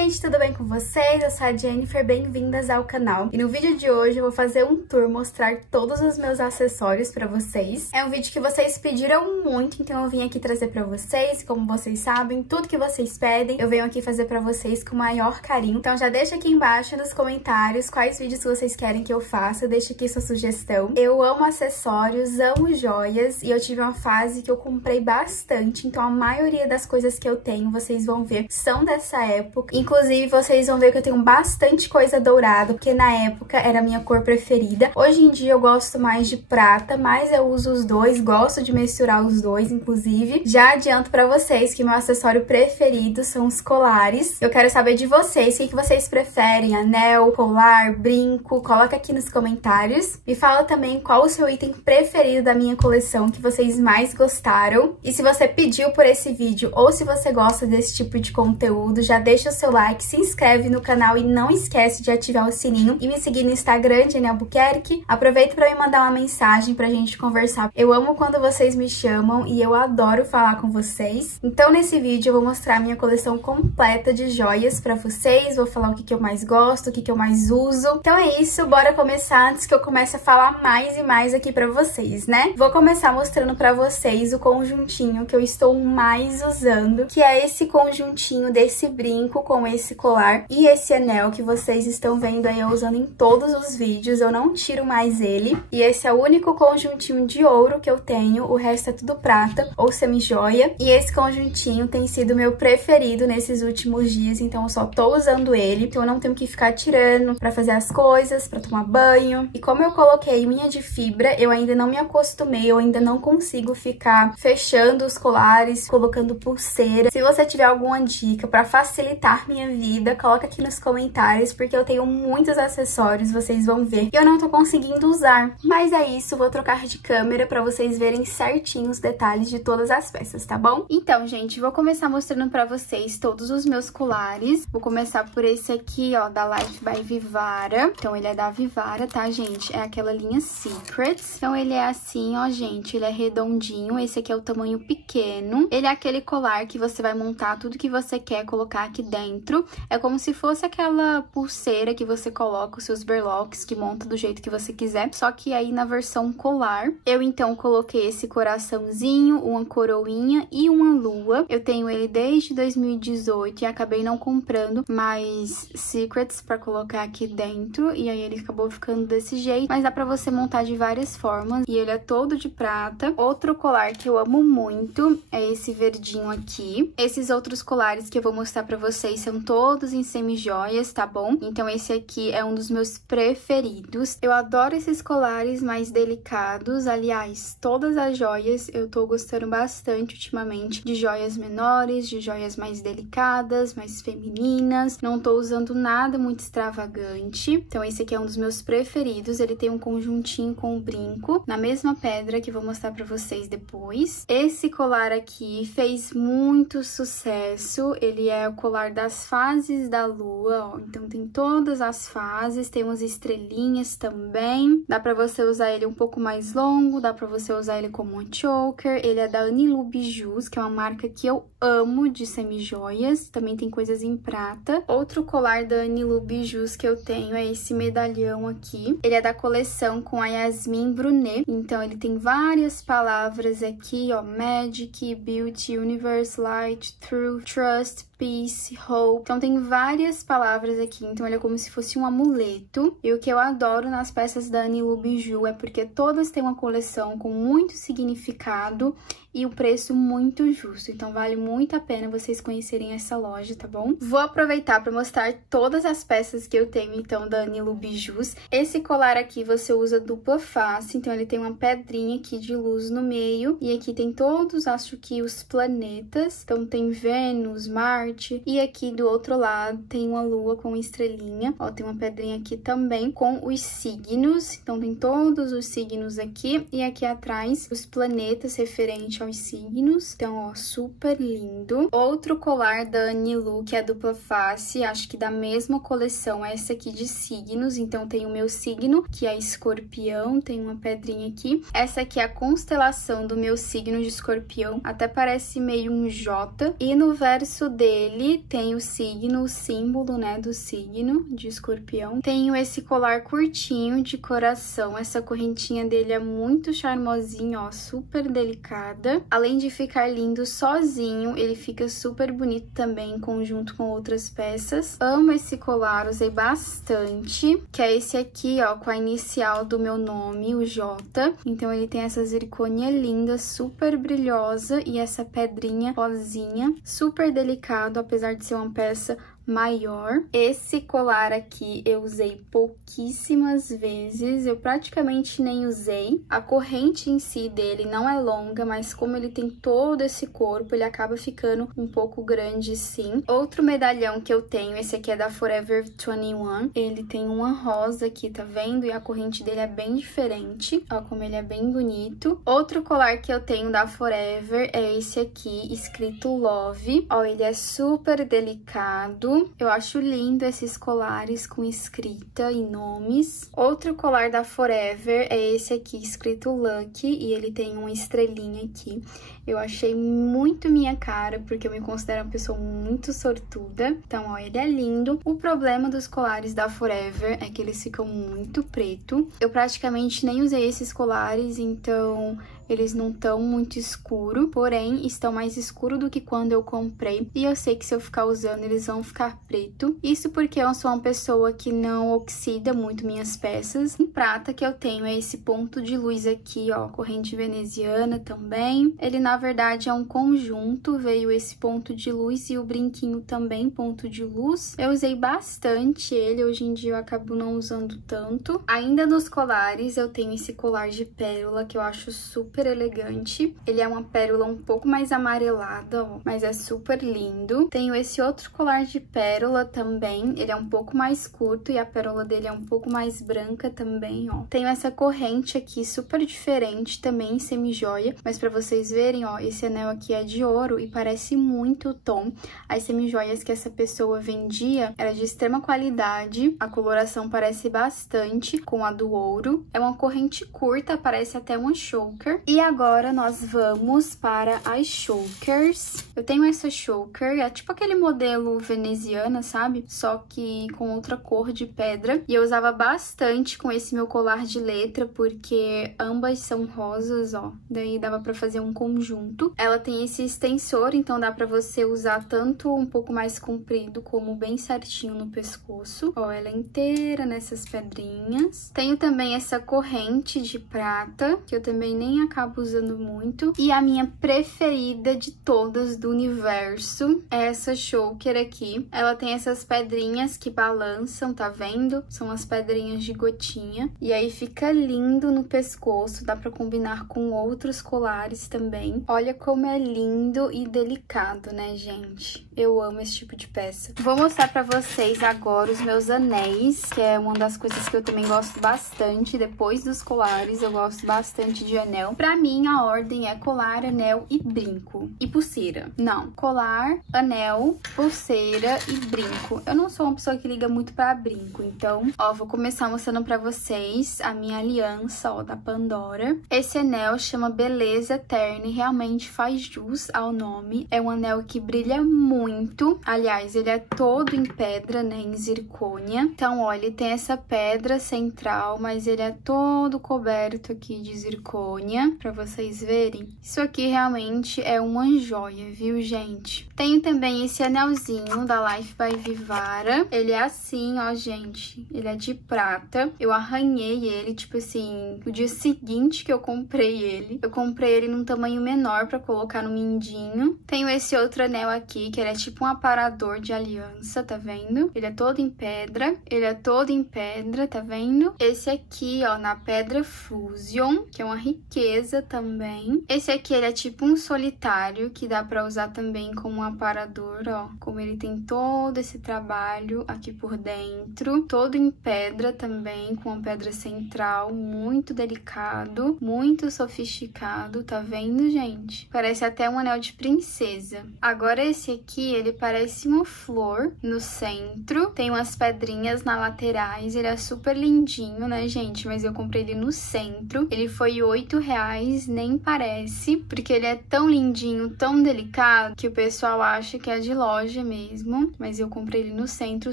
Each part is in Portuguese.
gente, tudo bem com vocês? Eu sou a Jennifer, bem-vindas ao canal. E no vídeo de hoje eu vou fazer um tour, mostrar todos os meus acessórios pra vocês. É um vídeo que vocês pediram muito, então eu vim aqui trazer pra vocês. Como vocês sabem, tudo que vocês pedem, eu venho aqui fazer pra vocês com o maior carinho. Então já deixa aqui embaixo nos comentários quais vídeos vocês querem que eu faça, deixa aqui sua sugestão. Eu amo acessórios, amo joias, e eu tive uma fase que eu comprei bastante, então a maioria das coisas que eu tenho, vocês vão ver, são dessa época. Inclusive, vocês vão ver que eu tenho bastante coisa dourada, porque na época era a minha cor preferida. Hoje em dia eu gosto mais de prata, mas eu uso os dois, gosto de misturar os dois, inclusive. Já adianto pra vocês que meu acessório preferido são os colares. Eu quero saber de vocês, o que vocês preferem? Anel, colar, brinco? Coloca aqui nos comentários. Me fala também qual o seu item preferido da minha coleção, que vocês mais gostaram. E se você pediu por esse vídeo, ou se você gosta desse tipo de conteúdo, já deixa o seu like, se inscreve no canal e não esquece de ativar o sininho e me seguir no Instagram, Jenny Albuquerque. Aproveita pra me mandar uma mensagem pra gente conversar. Eu amo quando vocês me chamam e eu adoro falar com vocês. Então nesse vídeo eu vou mostrar a minha coleção completa de joias pra vocês, vou falar o que eu mais gosto, o que eu mais uso. Então é isso, bora começar antes que eu comece a falar mais e mais aqui pra vocês, né? Vou começar mostrando pra vocês o conjuntinho que eu estou mais usando, que é esse conjuntinho desse brinco com esse colar e esse anel que vocês estão vendo aí eu usando em todos os vídeos, eu não tiro mais ele. E esse é o único conjuntinho de ouro que eu tenho, o resto é tudo prata ou semi-joia. E esse conjuntinho tem sido meu preferido nesses últimos dias, então eu só tô usando ele, então eu não tenho que ficar tirando pra fazer as coisas, pra tomar banho. E como eu coloquei unha de fibra, eu ainda não me acostumei, eu ainda não consigo ficar fechando os colares, colocando pulseira. Se você tiver alguma dica pra facilitar minha vida, coloca aqui nos comentários, porque eu tenho muitos acessórios, vocês vão ver, e eu não tô conseguindo usar. Mas é isso, vou trocar de câmera pra vocês verem certinho os detalhes de todas as peças, tá bom? Então, gente, vou começar mostrando pra vocês todos os meus colares. Vou começar por esse aqui, ó, da Life by Vivara. Então, ele é da Vivara, tá, gente? É aquela linha Secrets. Então, ele é assim, ó, gente, ele é redondinho. Esse aqui é o tamanho pequeno. Ele é aquele colar que você vai montar tudo que você quer colocar aqui dentro. É como se fosse aquela pulseira que você coloca os seus berloques, que monta do jeito que você quiser, só que aí na versão colar. Eu, então, coloquei esse coraçãozinho, uma coroinha e uma lua. Eu tenho ele desde 2018 e acabei não comprando mais secrets pra colocar aqui dentro, e aí ele acabou ficando desse jeito, mas dá pra você montar de várias formas, e ele é todo de prata. Outro colar que eu amo muito é esse verdinho aqui. Esses outros colares que eu vou mostrar pra vocês são todos em semi-joias, tá bom? Então esse aqui é um dos meus preferidos. Eu adoro esses colares mais delicados, aliás, todas as joias eu tô gostando bastante ultimamente de joias menores, de joias mais delicadas, mais femininas. Não tô usando nada muito extravagante. Então esse aqui é um dos meus preferidos. Ele tem um conjuntinho com o brinco na mesma pedra que eu vou mostrar pra vocês depois. Esse colar aqui fez muito sucesso. Ele é o colar das fases da lua, ó. Então tem todas as fases, tem umas estrelinhas também. Dá pra você usar ele um pouco mais longo, dá pra você usar ele como um choker. Ele é da Anilu Bijus, que é uma marca que eu amo de semi-joias. Também tem coisas em prata. Outro colar da Anilu Bijus que eu tenho é esse medalhão aqui. Ele é da coleção com a Yasmin Brunet. Então ele tem várias palavras aqui, ó. Magic, Beauty, Universe, Light, Truth, Trust, Peace, Hope. Então tem várias palavras aqui, então ele é como se fosse um amuleto. E o que eu adoro nas peças da Anilu Biju é porque todas têm uma coleção com muito significado e o preço muito justo. Então vale muito a pena vocês conhecerem essa loja, tá bom? Vou aproveitar para mostrar todas as peças que eu tenho, então, da Anilu Bijus. Esse colar aqui você usa dupla face, então ele tem uma pedrinha aqui de luz no meio. E aqui tem todos, acho que os planetas. Então tem Vênus, Marte. E aqui do outro lado tem uma lua com estrelinha. Ó, tem uma pedrinha aqui também com os signos. Então tem todos os signos aqui. E aqui atrás os planetas referentes referente aos signos. Então, ó, super lindo. Outro colar da Anilu, que é dupla face, acho que da mesma coleção, essa aqui de signos. Então, tem o meu signo, que é Escorpião, tem uma pedrinha aqui. Essa aqui é a constelação do meu signo de Escorpião, até parece meio um J. E no verso dele tem o signo, o símbolo, né, do signo de Escorpião. Tenho esse colar curtinho de coração, essa correntinha dele é muito charmosinha, ó, super delicada. Além de ficar lindo sozinho, ele fica super bonito também em conjunto com outras peças. Amo esse colar, usei bastante, que é esse aqui, ó, com a inicial do meu nome, o J. Então ele tem essa zircônia linda, super brilhosa e essa pedrinha rosinha, super delicado, apesar de ser uma peça maior. Esse colar aqui eu usei pouquíssimas vezes, eu praticamente nem usei. A corrente em si dele não é longa, mas como ele tem todo esse corpo, ele acaba ficando um pouco grande sim. Outro medalhão que eu tenho, esse aqui é da Forever 21, ele tem uma rosa aqui, tá vendo? E a corrente dele é bem diferente, ó como ele é bem bonito. Outro colar que eu tenho da Forever é esse aqui, escrito Love, ó, ele é super delicado. Eu acho lindo esses colares com escrita e nomes. Outro colar da Forever é esse aqui, escrito Lucky, e ele tem uma estrelinha aqui. Eu achei muito minha cara, porque eu me considero uma pessoa muito sortuda. Então, ó, ele é lindo. O problema dos colares da Forever é que eles ficam muito preto. Eu praticamente nem usei esses colares, então eles não estão muito escuro, porém estão mais escuro do que quando eu comprei. E eu sei que se eu ficar usando, eles vão ficar preto. Isso porque eu sou uma pessoa que não oxida muito minhas peças. Em prata que eu tenho é esse ponto de luz aqui, ó, corrente veneziana também. Ele, na verdade, é um conjunto, veio esse ponto de luz e o brinquinho também, ponto de luz. Eu usei bastante ele, hoje em dia eu acabo não usando tanto. Ainda nos colares, eu tenho esse colar de pérola que eu acho super elegante. Ele é uma pérola um pouco mais amarelada, ó, mas é super lindo. Tenho esse outro colar de pérola também, ele é um pouco mais curto e a pérola dele é um pouco mais branca também, ó. Tenho essa corrente aqui super diferente também, semi-joia, mas pra vocês verem, ó, esse anel aqui é de ouro e parece muito o tom. As semi-joias que essa pessoa vendia era de extrema qualidade, a coloração parece bastante com a do ouro. É uma corrente curta, parece até uma choker. E agora nós vamos para as chokers. Eu tenho essa choker, é tipo aquele modelo veneziana, sabe? Só que com outra cor de pedra. E eu usava bastante com esse meu colar de letra, porque ambas são rosas, ó. Daí dava pra fazer um conjunto. Ela tem esse extensor, então dá pra você usar tanto um pouco mais comprido, como bem certinho no pescoço. Ó, ela é inteira nessas pedrinhas. Tenho também essa corrente de prata, que eu também nem acabo usando muito. E a minha preferida de todas do universo é essa choker aqui. Ela tem essas pedrinhas que balançam, tá vendo? São as pedrinhas de gotinha. E aí fica lindo no pescoço, dá pra combinar com outros colares também. Olha como é lindo e delicado, né, gente? Eu amo esse tipo de peça. Vou mostrar pra vocês agora os meus anéis, que é uma das coisas que eu também gosto bastante. Depois dos colares, eu gosto bastante de anel. Pra mim, a ordem é colar, anel e brinco. E pulseira. Não, colar, anel, pulseira e brinco. Eu não sou uma pessoa que liga muito pra brinco, então, ó, vou começar mostrando pra vocês a minha aliança, ó, da Pandora. Esse anel chama Beleza Eterna e realmente faz jus ao nome. É um anel que brilha muito. Aliás, ele é todo em pedra, né, em zircônia. Então, ó, ele tem essa pedra central, mas ele é todo coberto aqui de zircônia, pra vocês verem. Isso aqui realmente é uma joia, viu, gente? Tenho também esse anelzinho da Life by Vivara. Ele é assim, ó, gente. Ele é de prata. Eu arranhei ele, tipo assim, no dia seguinte que eu comprei ele. Eu comprei ele num tamanho menor pra colocar no mindinho. Tenho esse outro anel aqui, que ele é tipo um aparador de aliança, tá vendo? Ele é todo em pedra. Ele é todo em pedra, tá vendo? Esse aqui, ó, na pedra Fusion, que é uma riqueza princesa também. Esse aqui, ele é tipo um solitário, que dá pra usar também como um aparador, ó. Como ele tem todo esse trabalho aqui por dentro. Todo em pedra também, com uma pedra central, muito delicado, muito sofisticado, tá vendo, gente? Parece até um anel de princesa. Agora esse aqui, ele parece uma flor no centro, tem umas pedrinhas na laterais, ele é super lindinho, né, gente? Mas eu comprei ele no centro, ele foi R$8, nem parece, porque ele é tão lindinho, tão delicado, que o pessoal acha que é de loja mesmo, mas eu comprei ele no centro,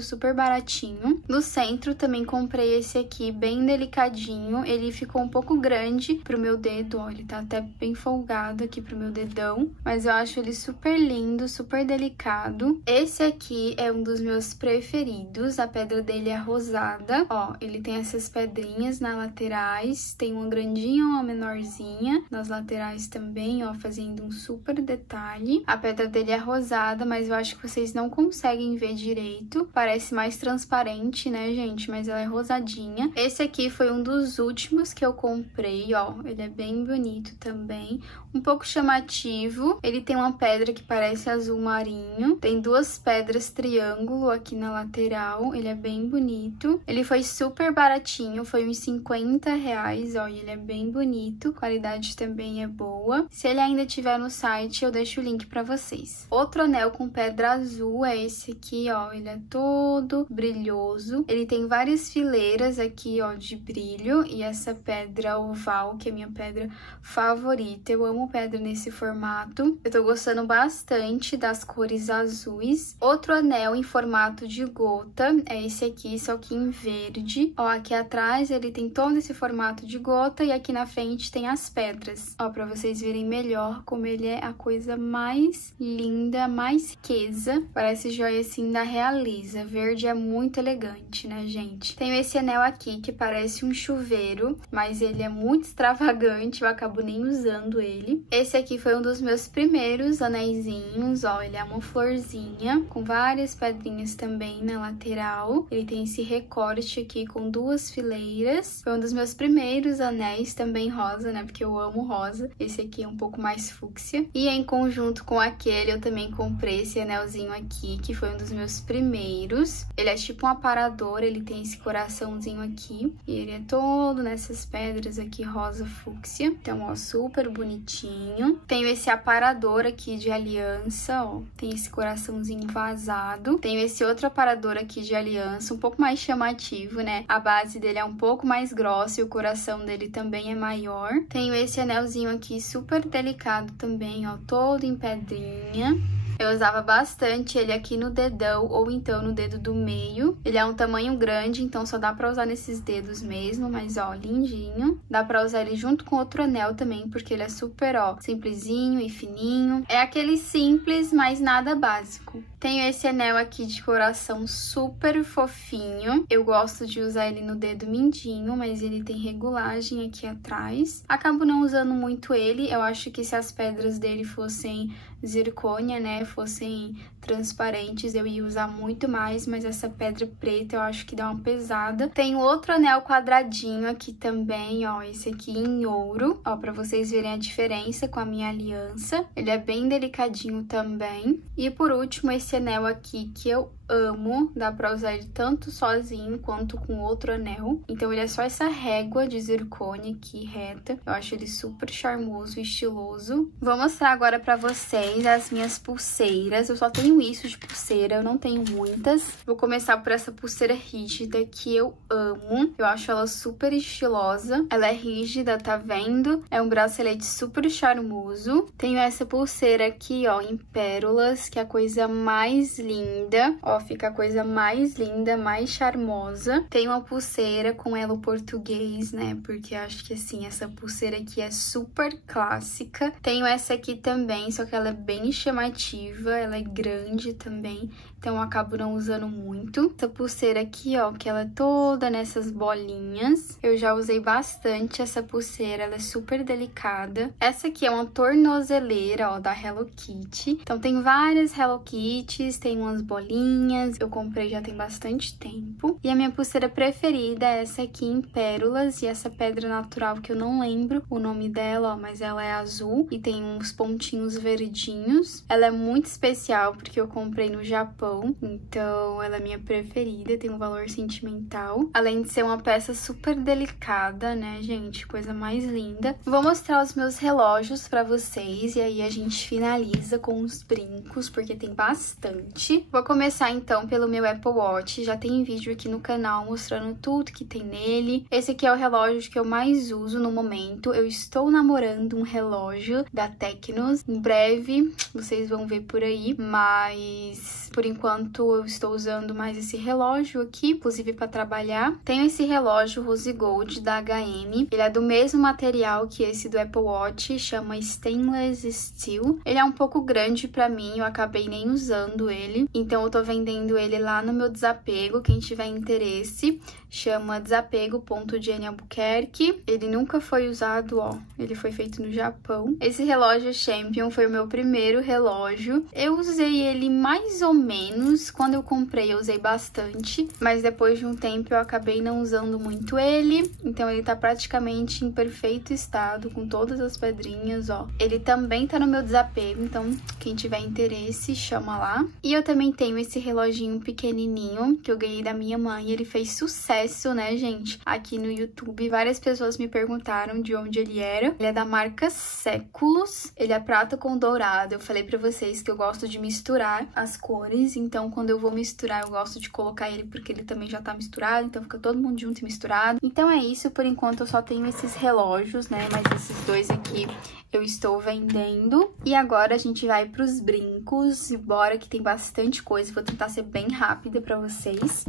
super baratinho. No centro também comprei esse aqui, bem delicadinho, ele ficou um pouco grande pro meu dedo, ó, ele tá até bem folgado aqui pro meu dedão, mas eu acho ele super lindo, super delicado. Esse aqui é um dos meus preferidos, a pedra dele é rosada, ó, ele tem essas pedrinhas nas laterais, tem uma grandinha e uma menorzinha nas laterais também, ó, fazendo um super detalhe. A pedra dele é rosada, mas eu acho que vocês não conseguem ver direito, parece mais transparente, né, gente, mas ela é rosadinha. Esse aqui foi um dos últimos que eu comprei, ó, ele é bem bonito também, um pouco chamativo. Ele tem uma pedra que parece azul marinho, tem duas pedras triângulo aqui na lateral, ele é bem bonito. Ele foi super baratinho, foi uns R$50, ó, e ele é bem bonito, a qualidade também é boa. Se ele ainda tiver no site, eu deixo o link pra vocês. Outro anel com pedra azul é esse aqui, ó, ele é todo brilhoso, ele tem várias fileiras aqui, ó, de brilho, e essa pedra oval, que é a minha pedra favorita, eu amo pedra nesse formato, eu tô gostando bastante das cores azuis. Outro anel em formato de gota é esse aqui, só que em verde, ó, aqui atrás ele tem todo esse formato de gota e aqui na frente tem as pedras, ó, pra vocês verem melhor como ele é a coisa mais linda, mais riqueza, parece joia assim da realeza. Verde é muito elegante, né, gente? Tenho esse anel aqui que parece um chuveiro, mas ele é muito extravagante, eu acabo nem usando ele. Esse aqui foi um dos meus primeiros anéisinhos, ó, ele é uma florzinha com várias pedrinhas também na lateral. Ele tem esse recorte aqui com duas fileiras. Foi um dos meus primeiros anéis, também rosa, né, porque eu amo rosa. Esse aqui é um pouco mais fúcsia. E em conjunto com aquele, eu também comprei esse anelzinho aqui, que foi um dos meus primeiros. Ele é tipo um aparador, ele tem esse coraçãozinho aqui. E ele é todo nessas pedras aqui rosa fúcsia. Então, ó, super bonitinho. Tenho esse aparador aqui de aliança, ó. Tem esse coraçãozinho vazado. Tenho esse outro aparador aqui de aliança, um pouco mais chamativo, né? A base dele é um pouco mais grossa e o coração dele também é maior. Tenho esse anelzinho aqui super delicado também, ó, todo em pedrinha. Eu usava bastante ele aqui no dedão ou então no dedo do meio. Ele é um tamanho grande, então só dá pra usar nesses dedos mesmo, mas ó, lindinho. Dá pra usar ele junto com outro anel também, porque ele é super, ó, simplesinho e fininho. É aquele simples, mas nada básico. Tenho esse anel aqui de coração super fofinho. Eu gosto de usar ele no dedo mindinho, mas ele tem regulagem aqui atrás. Acabo não usando muito ele. Eu acho que se as pedras dele fossem zircônia, né, fossem transparentes, eu ia usar muito mais, mas essa pedra preta eu acho que dá uma pesada. Tem outro anel quadradinho aqui também, ó, esse aqui em ouro, ó, pra vocês verem a diferença com a minha aliança. Ele é bem delicadinho também. E por último, esse anel aqui que eu amo, dá pra usar ele tanto sozinho quanto com outro anel. Então ele é só essa régua de zircônia aqui reta. Eu acho ele super charmoso e estiloso. Vou mostrar agora pra vocês as minhas pulseiras. Eu só tenho isso de pulseira, eu não tenho muitas. Vou começar por essa pulseira rígida que eu amo. Eu acho ela super estilosa. Ela é rígida, tá vendo? É um bracelete super charmoso. Tenho essa pulseira aqui, ó, em pérolas, que é a coisa mais linda. Ó, fica a coisa mais linda, mais charmosa. Tem uma pulseira com elo português, né? Porque acho que, assim, essa pulseira aqui é super clássica. Tenho essa aqui também, só que ela é bem chamativa, ela é grande. grande também, então eu acabo não usando muito. Essa pulseira aqui, ó, que ela é toda nessas bolinhas. Eu já usei bastante essa pulseira, ela é super delicada. Essa aqui é uma tornozeleira, ó, da Hello Kitty. Então tem várias Hello Kitties, tem umas bolinhas. Eu comprei já tem bastante tempo. E a minha pulseira preferida é essa aqui em pérolas e essa pedra natural que eu não lembro o nome dela, ó, mas ela é azul e tem uns pontinhos verdinhos. Ela é muito especial porque eu comprei no Japão, então ela é minha preferida, tem um valor sentimental. Além de ser uma peça super delicada, né, gente? Coisa mais linda. Vou mostrar os meus relógios pra vocês e aí a gente finaliza com os brincos, porque tem bastante. Vou começar então pelo meu Apple Watch. Já tem vídeo aqui no canal mostrando tudo que tem nele. Esse aqui é o relógio que eu mais uso no momento. Eu estou namorando um relógio da Tecnos. Em breve vocês vão ver por aí, mas por enquanto eu estou usando mais esse relógio aqui, inclusive para trabalhar. Tenho esse relógio Rose Gold da H&M. Ele é do mesmo material que esse do Apple Watch, chama Stainless Steel. Ele é um pouco grande para mim, eu acabei nem usando ele, então eu tô vendendo ele lá no meu Desapego. Quem tiver interesse, chama Desapego.Jenny Albuquerque. Ele nunca foi usado, ó, ele foi feito no Japão. Esse relógio Champion foi o meu primeiro relógio. Eu usei ele mais ou menos, quando eu comprei eu usei bastante, mas depois de um tempo eu acabei não usando muito ele, então ele tá praticamente em perfeito estado, com todas as pedrinhas, ó. Ele também tá no meu Desapego, então quem tiver interesse, chama lá. E eu também tenho esse reloginho pequenininho, que eu ganhei da minha mãe. Ele fez sucesso, né, gente? Aqui no YouTube, várias pessoas me perguntaram de onde ele era. Ele é da marca Séculos. Ele é prata com dourado. Eu falei pra vocês que eu gosto de misturar as cores, então quando eu vou misturar, eu gosto de colocar ele porque ele também já tá misturado, então fica todo mundo junto e misturado. Então é isso, por enquanto eu só tenho esses relógios, né, mas esses dois aqui eu estou vendendo. E agora a gente vai pros brincos, e bora que tem bastante coisa, vou tentar ser bem rápida pra vocês.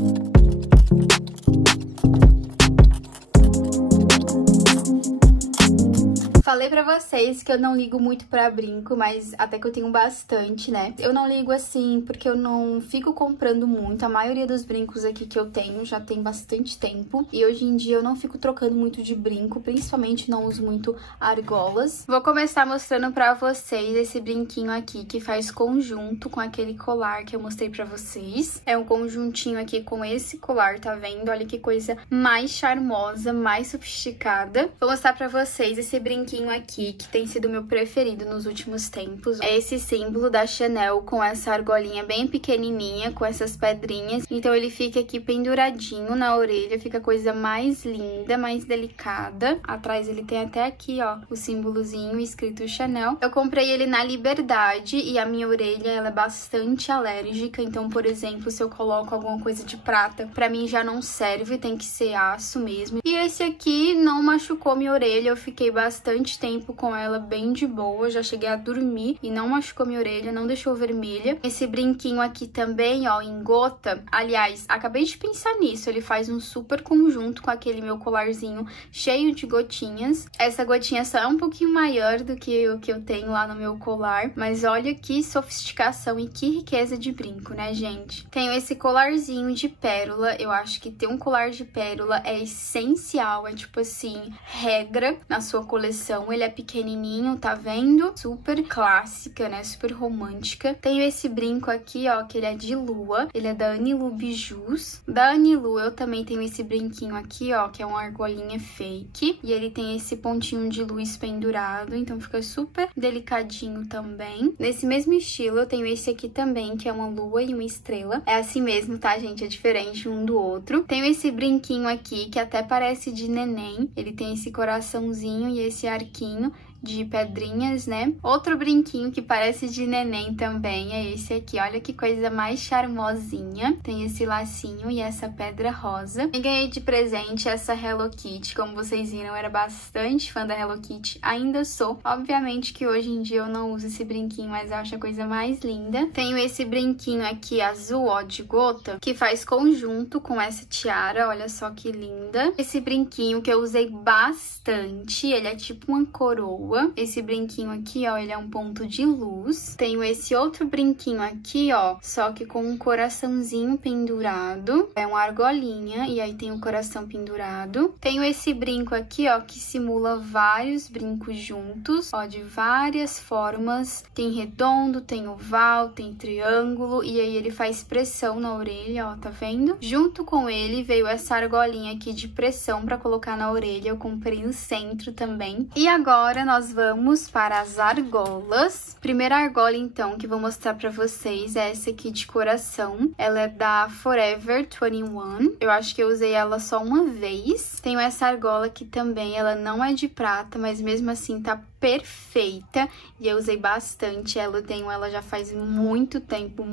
Falei pra vocês que eu não ligo muito pra brinco, mas até que eu tenho bastante, né? Eu não ligo assim porque eu não fico comprando muito. A maioria dos brincos aqui que eu tenho já tem bastante tempo. E hoje em dia eu não fico trocando muito de brinco, principalmente não uso muito argolas. Vou começar mostrando pra vocês esse brinquinho aqui que faz conjunto com aquele colar que eu mostrei pra vocês. É um conjuntinho aqui com esse colar, tá vendo? Olha que coisa mais charmosa, mais sofisticada. Vou mostrar pra vocês esse brinquinho aqui, que tem sido meu preferido nos últimos tempos. É esse símbolo da Chanel com essa argolinha bem pequenininha, com essas pedrinhas. Então ele fica aqui penduradinho na orelha, fica a coisa mais linda, mais delicada. Atrás ele tem até aqui, ó, o símbolozinho escrito Chanel. Eu comprei ele na Liberdade e a minha orelha, ela é bastante alérgica. Então, por exemplo, se eu coloco alguma coisa de prata, pra mim já não serve, tem que ser aço mesmo. E esse aqui não machucou minha orelha, eu fiquei bastante tempo com ela bem de boa, já cheguei a dormir e não machucou minha orelha, não deixou vermelha. Esse brinquinho aqui também, ó, em gota, aliás, acabei de pensar nisso, ele faz um super conjunto com aquele meu colarzinho cheio de gotinhas. Essa gotinha só é um pouquinho maior do que o que eu tenho lá no meu colar, mas olha que sofisticação e que riqueza de brinco, né, gente? Tenho esse colarzinho de pérola, eu acho que ter um colar de pérola é essencial, é tipo assim, regra na sua coleção. Ele é pequenininho, tá vendo? Super clássica, né? Super romântica. Tenho esse brinco aqui, ó, que ele é de lua. Ele é da Anilu Bijus. Da Anilu eu também tenho esse brinquinho aqui, ó, que é uma argolinha fake. E ele tem esse pontinho de luz pendurado, então fica super delicadinho também. Nesse mesmo estilo eu tenho esse aqui também, que é uma lua e uma estrela. É assim mesmo, tá, gente? É diferente um do outro. Tenho esse brinquinho aqui, que até parece de neném. Ele tem esse coraçãozinho e esse arquinho de pedrinhas, né? Outro brinquinho que parece de neném também é esse aqui. Olha que coisa mais charmosinha. Tem esse lacinho e essa pedra rosa. E ganhei de presente essa Hello Kitty. Como vocês viram, eu era bastante fã da Hello Kitty. Ainda sou. Obviamente que hoje em dia eu não uso esse brinquinho, mas eu acho a coisa mais linda. Tenho esse brinquinho aqui azul, ó, de gota, que faz conjunto com essa tiara. Olha só que linda. Esse brinquinho que eu usei bastante. Ele é tipo uma coroa. lua. Esse brinquinho aqui, ó, ele é um ponto de luz. Tenho esse outro brinquinho aqui, ó, só que com um coraçãozinho pendurado. É uma argolinha e aí tem um coração pendurado. Tenho esse brinco aqui, ó, que simula vários brincos juntos, ó, de várias formas. Tem redondo, tem oval, tem triângulo e aí ele faz pressão na orelha, ó, tá vendo? Junto com ele veio essa argolinha aqui de pressão pra colocar na orelha. Eu comprei no centro também. E agora nós vamos para as argolas. Primeira argola, então, que vou mostrar pra vocês é essa aqui de coração. Ela é da Forever 21. Eu acho que eu usei ela só uma vez. Tenho essa argola aqui também. Ela não é de prata, mas mesmo assim tá perfeita. E eu usei bastante ela. Eu tenho ela já faz muito tempo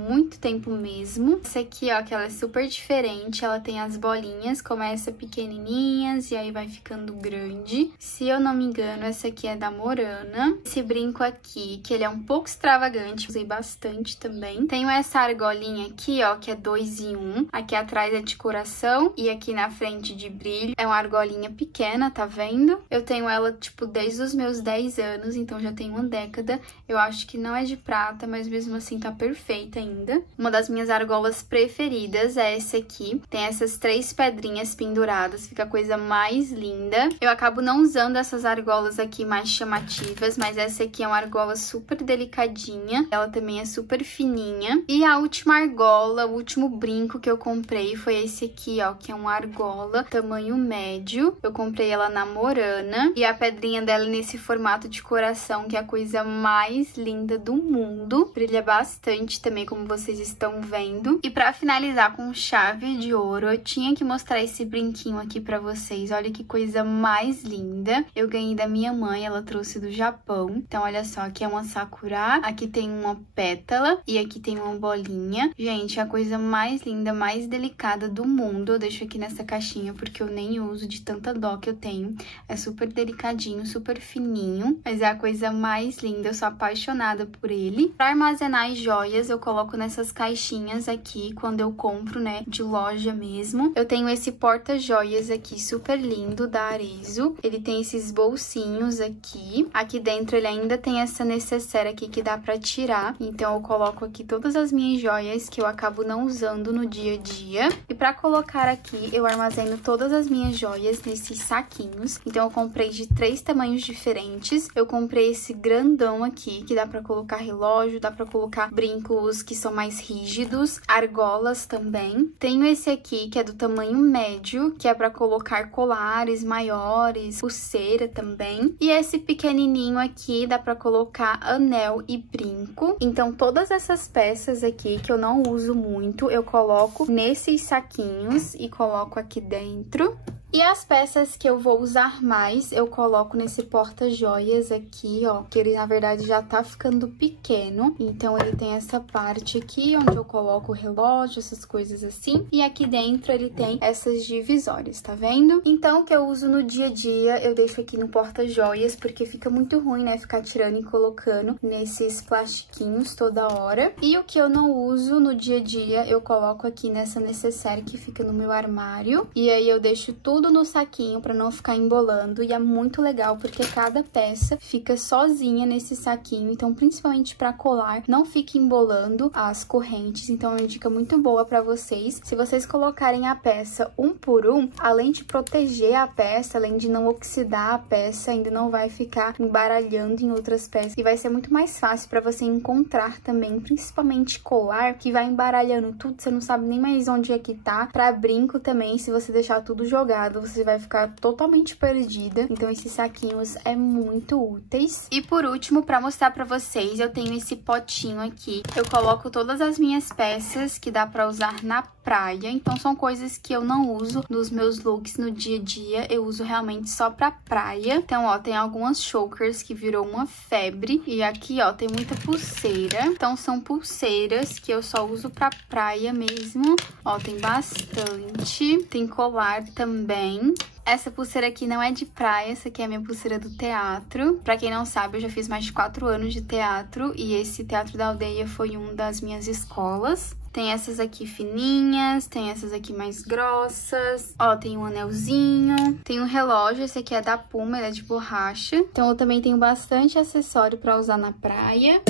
mesmo. Essa aqui, ó, que ela é super diferente. Ela tem as bolinhas, começa pequenininhas e aí vai ficando grande. Se eu não me engano, essa aqui é da Morana. Esse brinco aqui, que ele é um pouco extravagante, usei bastante também. Tenho essa argolinha aqui, ó, que é 2 em 1. Aqui atrás é de coração e aqui na frente de brilho. É uma argolinha pequena, tá vendo? Eu tenho ela, tipo, desde os meus 10 anos, então já tem uma década. Eu acho que não é de prata, mas mesmo assim tá perfeita ainda. Uma das minhas argolas preferidas é essa aqui. Tem essas 3 pedrinhas penduradas, fica a coisa mais linda. Eu acabo não usando essas argolas aqui mais chamativas, mas essa aqui é uma argola super delicadinha. Ela também é super fininha. E a última argola, o último brinco que eu comprei foi esse aqui, ó, que é uma argola tamanho médio. Eu comprei ela na Morana e a pedrinha dela é nesse formato de coração, que é a coisa mais linda do mundo. Brilha bastante também, como vocês estão vendo. E pra finalizar com chave de ouro, eu tinha que mostrar esse brinquinho aqui pra vocês. Olha que coisa mais linda. Eu ganhei da minha mãe, ela trouxe do Japão. Então, olha só, aqui é uma sakura, aqui tem uma pétala e aqui tem uma bolinha. Gente, é a coisa mais linda, mais delicada do mundo. Eu deixo aqui nessa caixinha porque eu nem uso de tanta dó que eu tenho. É super delicadinho, super fininho, mas é a coisa mais linda. Eu sou apaixonada por ele. Pra armazenar as joias, eu coloco nessas caixinhas aqui, quando eu compro, né, de loja mesmo. Eu tenho esse porta-joias aqui, super lindo, da Arezzo. Ele tem esses bolsinhos aqui. Aqui dentro ele ainda tem essa necessaire aqui que dá pra tirar. Então eu coloco aqui todas as minhas joias que eu acabo não usando no dia a dia. E pra colocar aqui, eu armazeno todas as minhas joias nesses saquinhos. Então eu comprei de 3 tamanhos diferentes. Eu comprei esse grandão aqui, que dá pra colocar relógio, dá pra colocar brincos que são mais rígidos, argolas também. Tenho esse aqui, que é do tamanho médio, que é pra colocar colares maiores, pulseira também. E esse pequenininho aqui, dá pra colocar anel e brinco. Então, todas essas peças aqui, que eu não uso muito, eu coloco nesses saquinhos e coloco aqui dentro. E as peças que eu vou usar mais, eu coloco nesse porta-joias aqui, ó, que ele, na verdade, já tá ficando pequeno. Então, ele tem essa parte aqui, onde eu coloco o relógio, essas coisas assim. E aqui dentro, ele tem essas divisórias, tá vendo? Então, o que eu uso no dia a dia, eu deixo aqui no porta-joias, porque fica muito ruim, né, ficar tirando e colocando nesses plastiquinhos toda hora. E o que eu não uso no dia a dia, eu coloco aqui nessa necessaire que fica no meu armário. E aí, eu deixo tudo no saquinho pra não ficar embolando, e é muito legal porque cada peça fica sozinha nesse saquinho, então principalmente pra colar, não fica embolando as correntes, então é uma dica muito boa pra vocês. Se vocês colocarem a peça um por um, além de proteger a peça, além de não oxidar a peça, ainda não vai ficar embaralhando em outras peças, e vai ser muito mais fácil pra você encontrar também, principalmente colar, que vai embaralhando tudo, você não sabe nem mais onde é que tá. Pra brinco também, se você deixar tudo jogado, você vai ficar totalmente perdida. Então, esses saquinhos é muito úteis. E por último, pra mostrar pra vocês, eu tenho esse potinho aqui. Eu coloco todas as minhas peças que dá pra usar na praia. Então, são coisas que eu não uso nos meus looks no dia a dia. Eu uso realmente só pra praia. Então, ó, tem algumas chokers que virou uma febre. E aqui, ó, tem muita pulseira. Então, são pulseiras que eu só uso pra praia mesmo. Ó, tem bastante. Tem colar também. Essa pulseira aqui não é de praia, essa aqui é a minha pulseira do teatro. Pra quem não sabe, eu já fiz mais de 4 anos de teatro e esse Teatro da Aldeia foi uma das minhas escolas. Tem essas aqui fininhas, tem essas aqui mais grossas. Ó, tem um anelzinho, tem um relógio, esse aqui é da Puma, ele é de borracha. Então eu também tenho bastante acessório pra usar na praia.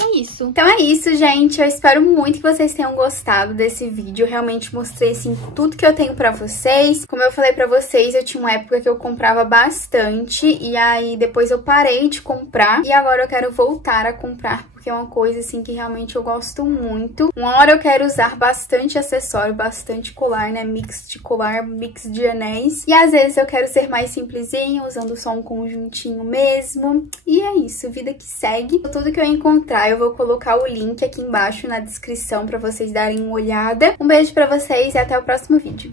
É isso. Então é isso, gente. Eu espero muito que vocês tenham gostado desse vídeo. Eu realmente mostrei, assim, tudo que eu tenho pra vocês. Como eu falei pra vocês, eu tinha uma época que eu comprava bastante. E aí, depois eu parei de comprar. E agora eu quero voltar a comprar, porque é uma coisa, assim, que realmente eu gosto muito. Uma hora eu quero usar bastante acessório, bastante colar, né? Mix de colar, mix de anéis. E às vezes eu quero ser mais simplesinha, usando só um conjuntinho mesmo. E é isso, vida que segue. Tudo que eu encontrar, eu vou colocar o link aqui embaixo na descrição pra vocês darem uma olhada. Um beijo pra vocês e até o próximo vídeo.